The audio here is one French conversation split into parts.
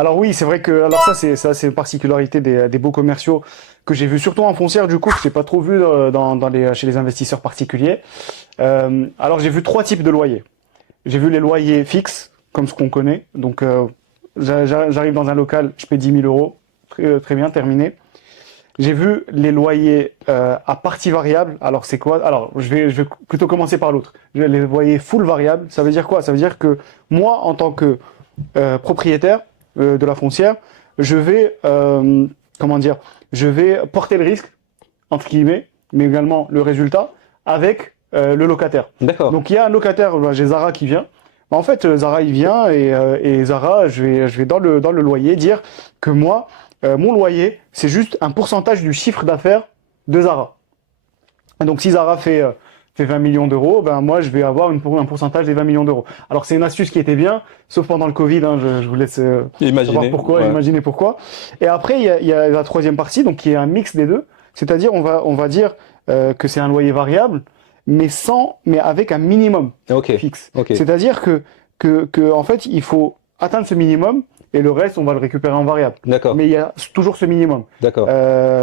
Alors oui, c'est vrai que alors ça c'est une particularité des beaux commerciaux que j'ai vu surtout en foncière du coup que j'ai pas trop vu chez les investisseurs particuliers. Alors j'ai vu trois types de loyers. J'ai vu les loyers fixes comme ce qu'on connaît. Donc j'arrive dans un local, je paie 10 000 euros, très bien terminé. J'ai vu les loyers à partie variable. Alors c'est quoi? Alors je vais plutôt commencer par l'autre. Les loyers full variable. Ça veut dire quoi? Ça veut dire que moi en tant que propriétaire de la foncière, je vais, comment dire, je vais porter le risque, entre guillemets, mais également le résultat, avec le locataire. D'accord. Donc il y a un locataire, j'ai Zara qui vient. En fait, Zara, il vient et Zara, je vais dans le loyer dire que moi, mon loyer, c'est juste un pourcentage du chiffre d'affaires de Zara. Et donc si Zara fait 20 millions d'euros, ben moi je vais avoir un pourcentage des 20 millions d'euros. Alors c'est une astuce qui était bien, sauf pendant le Covid, hein, je vous laisse savoir Imaginez, pourquoi, ouais. imaginer pourquoi. Et après il y a la troisième partie, donc qui est un mix des deux, c'est-à-dire on va dire que c'est un loyer variable, mais avec un minimum Ok, fixe. ok. C'est-à-dire que en fait il faut atteindre ce minimum et le reste on va le récupérer en variable. D'accord, Mais il y a toujours ce minimum. d'accord.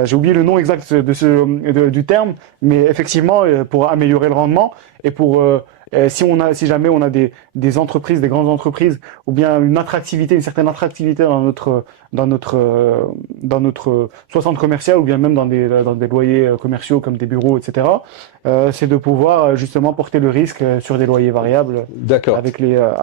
J'ai oublié le nom exact du terme, mais effectivement, pour améliorer le rendement et si jamais on a des entreprises, des grandes entreprises, ou bien une certaine attractivité dans notre soit centre commercial, ou bien même dans des loyers commerciaux comme des bureaux, etc., c'est de pouvoir justement porter le risque sur des loyers variables D'accord. avec les gens.